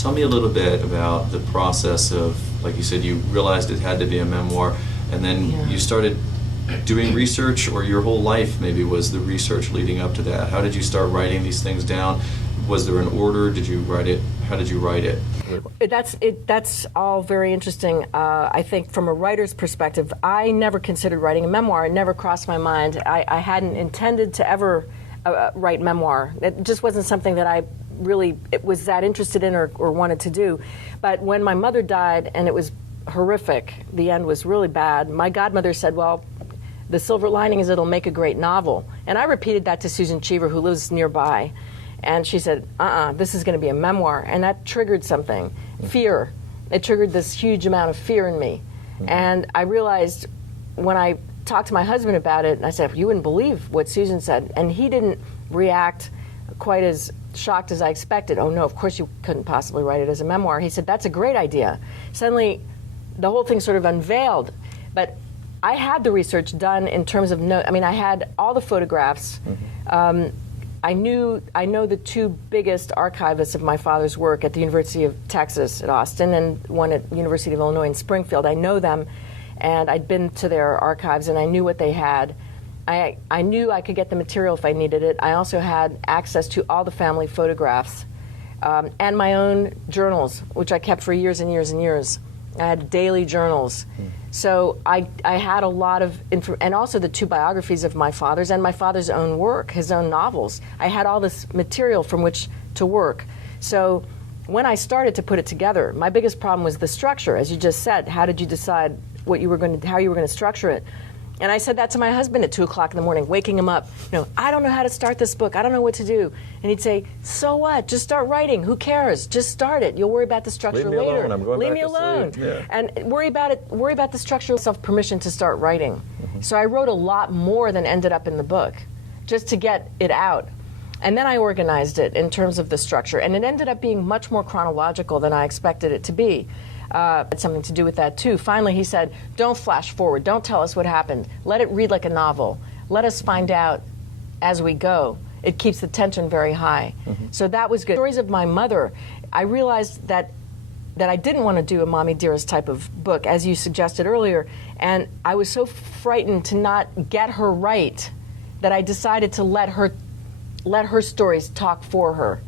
Tell me a little bit about the process of, like you said, you realized it had to be a memoir, and then you started doing research, or your whole life maybe was the research leading up to that. How did you start writing these things down? Was there an order? Did you write it? How did you write it? That's all very interesting. I think from a writer's perspective, I never considered writing a memoir. It never crossed my mind. I hadn't intended to ever write memoir. It just wasn't something that I really was that interested in or wanted to do. But when my mother died, and it was horrific, the end was really bad, my godmother said, well, the silver lining is it'll make a great novel. And I repeated that to Susan Cheever, who lives nearby. And she said, this is going to be a memoir. And that triggered something, fear. It triggered this huge amount of fear in me. And I realized when I talked to my husband about it, and I said, you wouldn't believe what Susan said. And he didn't react quite as shocked as I expected. Oh no, of course you couldn't possibly write it as a memoir. He said, that's a great idea. Suddenly, the whole thing sort of unveiled. But I had the research done in terms of I had all the photographs. I know the two biggest archivists of my father's work at the University of Texas at Austin and one at University of Illinois in Springfield. I know them, and I'd been to their archives, and I knew what they had. I knew I could get the material if I needed it. I also had access to all the family photographs and my own journals, which I kept for years and years and years. I had daily journals. So I had a lot of and also the two biographies of my father's and my father's own work, his own novels. I had all this material from which to work. So when I started to put it together, my biggest problem was the structure. As you just said, how did you decide how you were going to structure it? And I said that to my husband at 2 o'clock in the morning, waking him up. I don't know how to start this book. I don't know what to do. And he'd say, so what? Just start writing. Who cares? Just start it. You'll worry about the structure later. Leave me alone. I'm going Leave back me to alone. sleep. Yeah. And worry about the structure. Self permission to start writing. So I wrote a lot more than ended up in the book, just to get it out. And then I organized it in terms of the structure. And it ended up being much more chronological than I expected it to be. It's something to do with that too. Finally, he said, don't flash forward. Don't tell us what happened. Let it read like a novel. Let us find out as we go. It keeps the tension very high. So that was good. Stories of my mother, I realized that I didn't want to do a Mommy Dearest type of book, as you suggested earlier. And I was so frightened to not get her right that I decided to let her stories talk for her.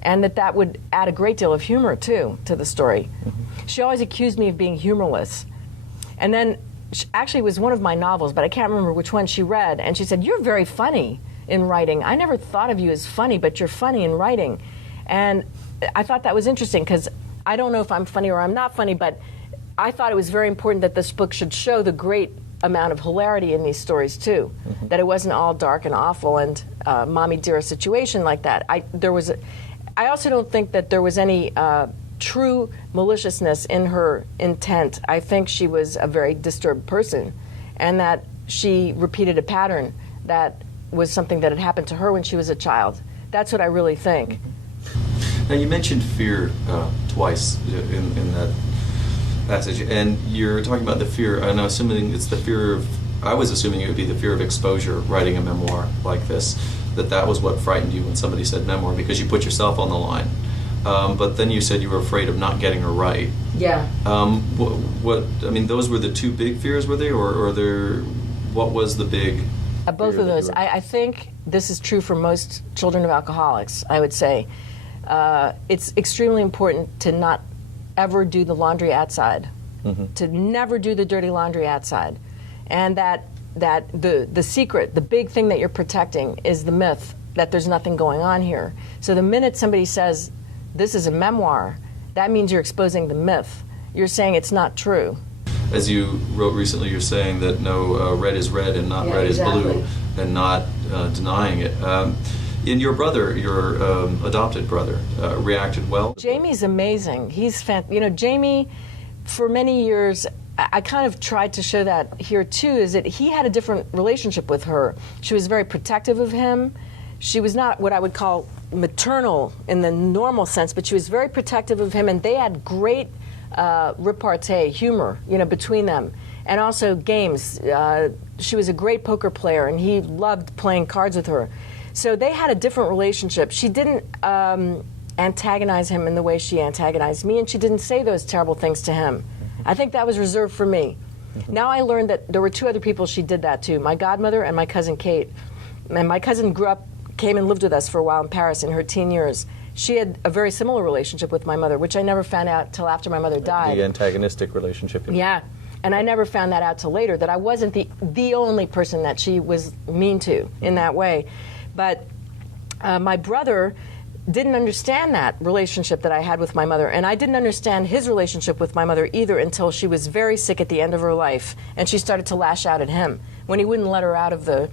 And that would add a great deal of humor, too, to the story. She always accused me of being humorless. And then, actually, it was one of my novels, but I can't remember which one she read, and she said, you're very funny in writing. I never thought of you as funny, but you're funny in writing. And I thought that was interesting, because I don't know if I'm funny or I'm not funny, but I thought it was very important that this book should show the great amount of hilarity in these stories, too. That it wasn't all dark and awful and Mommy Dearest situation like that. I also don't think that there was any true maliciousness in her intent. I think she was a very disturbed person, and that she repeated a pattern that was something that had happened to her when she was a child. That's what I really think. Now, you mentioned fear twice in that passage, and you're talking about the fear, and I'm assuming it's the fear of, I was assuming it would be the fear of exposure, writing a memoir like this, that was what frightened you when somebody said memoir, because you put yourself on the line. But then you said you were afraid of not getting her right. Yeah. Those were the two big fears, were they, or what was the big? Both of those. I think this is true for most children of alcoholics, I would say. It's extremely important to not ever do the laundry outside, to never do the dirty laundry outside. And that the secret, the big thing that you're protecting is the myth that there's nothing going on here. So the minute somebody says, this is a memoir, that means you're exposing the myth. You're saying it's not true. As you wrote recently, you're saying that no, red is red and not red is blue, and not denying it. And your brother, your adopted brother, reacted well? Jamie's amazing. He's Jamie, for many years, I kind of tried to show that here too, is that he had a different relationship with her. She was very protective of him. She was not what I would call maternal in the normal sense, but she was very protective of him, and they had great repartee, humor, between them, and also games. She was a great poker player, and he loved playing cards with her. So they had a different relationship. She didn't antagonize him in the way she antagonized me, and she didn't say those terrible things to him. I think that was reserved for me. Now I learned that there were two other people she did that to, my godmother and my cousin Kate. And my cousin came and lived with us for a while in Paris in her teen years. She had a very similar relationship with my mother, which I never found out till after my mother died. The antagonistic relationship. Yeah, and I never found that out till later, that I wasn't the only person that she was mean to in that way. But my brother didn't understand that relationship that I had with my mother, and I didn't understand his relationship with my mother either until she was very sick at the end of her life, and she started to lash out at him when he wouldn't let her out of the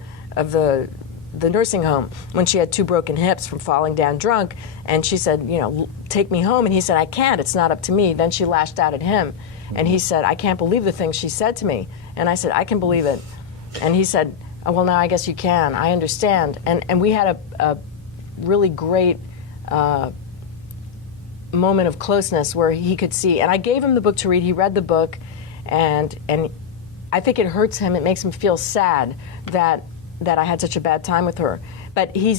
nursing home when she had 2 broken hips from falling down drunk, and she said, you know, take me home, and he said, I can't, it's not up to me. Then she lashed out at him, and he said, I can't believe the things she said to me. And I said, I can believe it. And he said, oh, well, now I guess you can. I understand. And we had a really great moment of closeness where he could see. And I gave him the book to read. He read the book, and I think it hurts him. It makes him feel sad that I had such a bad time with her. But he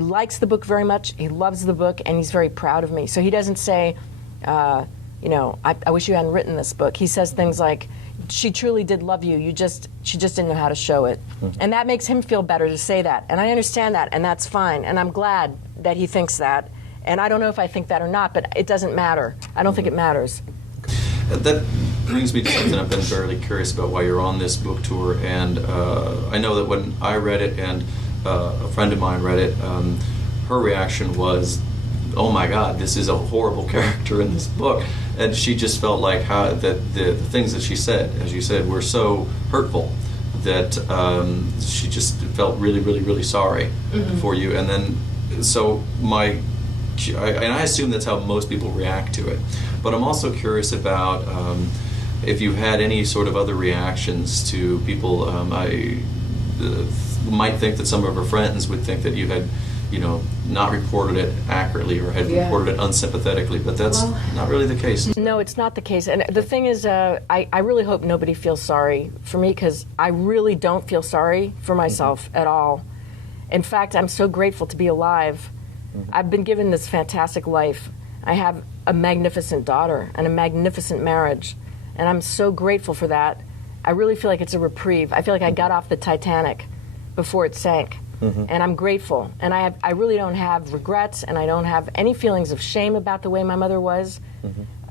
likes the book very much. He loves the book, and he's very proud of me. So he doesn't say, you know, I wish you hadn't written this book. He says things like, she truly did love you. She just didn't know how to show it. And that makes him feel better to say that. And I understand that, and that's fine. And I'm glad that he thinks that. And I don't know if I think that or not, but it doesn't matter. I don't think it matters. That brings me to something I've been fairly curious about while you're on this book tour. And I know that when I read it and a friend of mine read it, her reaction was, oh my God, this is a horrible character in this book. And she just felt like the things that she said, as you said, were so hurtful that she just felt really, really, really sorry for you. And then, so and I assume that's how most people react to it. But I'm also curious about if you had any sort of other reactions to people. I might think that some of her friends would think that you had, you know, not reported it accurately or had reported it unsympathetically, but that's not really the case. No, it's not the case. And the thing is, I really hope nobody feels sorry for me, because I really don't feel sorry for myself at all. In fact, I'm so grateful to be alive. I've been given this fantastic life. I have a magnificent daughter and a magnificent marriage, and I'm so grateful for that. I really feel like it's a reprieve. I feel like I got off the Titanic before it sank. And I'm grateful, and I really don't have regrets, and I don't have any feelings of shame about the way my mother was,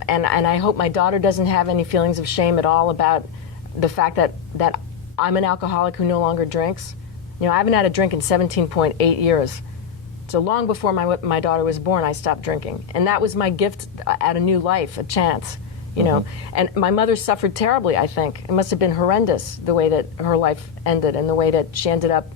and I hope my daughter doesn't have any feelings of shame at all about the fact that I'm an alcoholic who no longer drinks. You know, I haven't had a drink in 17.8 years. So long before my daughter was born, I stopped drinking, and that was my gift at a new life, a chance, you know. And my mother suffered terribly, I think. It must have been horrendous, the way that her life ended and the way that she ended up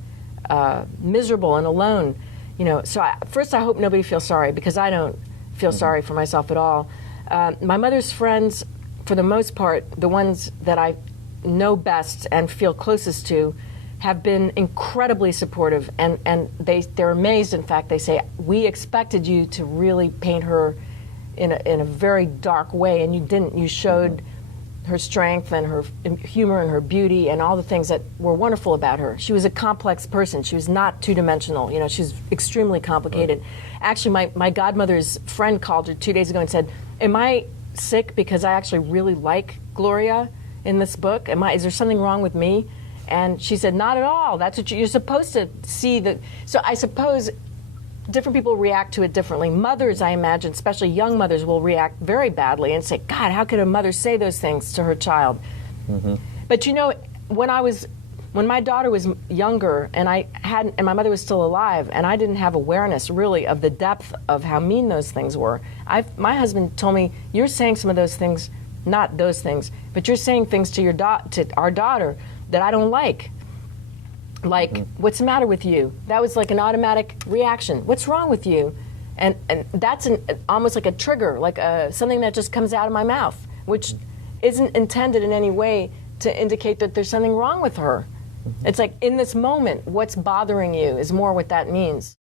miserable and alone, you know. So first, I hope nobody feels sorry, because I don't feel sorry for myself at all. My mother's friends, for the most part, the ones that I know best and feel closest to, have been incredibly supportive, and they're amazed. In fact, they say, we expected you to really paint her in a very dark way, and you didn't. You showed her strength and her humor and her beauty and all the things that were wonderful about her. She was a complex person. She was not two-dimensional. You know, she's extremely complicated. Actually, my godmother's friend called her 2 days ago and said, am I sick because I actually really like Gloria in this book? Is there something wrong with me? And she said, not at all. That's what you're supposed to see. So I suppose different people react to it differently. Mothers, I imagine, especially young mothers, will react very badly and say, God, how could a mother say those things to her child? But you know, when my daughter was younger and my mother was still alive, and I didn't have awareness really of the depth of how mean those things were, my husband told me, you're saying some of those things, not those things, but you're saying things to our daughter that I don't like. Like, what's the matter with you? That was like an automatic reaction. What's wrong with you? And that's almost like a trigger, like something that just comes out of my mouth, which isn't intended in any way to indicate that there's something wrong with her. It's like, in this moment, what's bothering you is more what that means.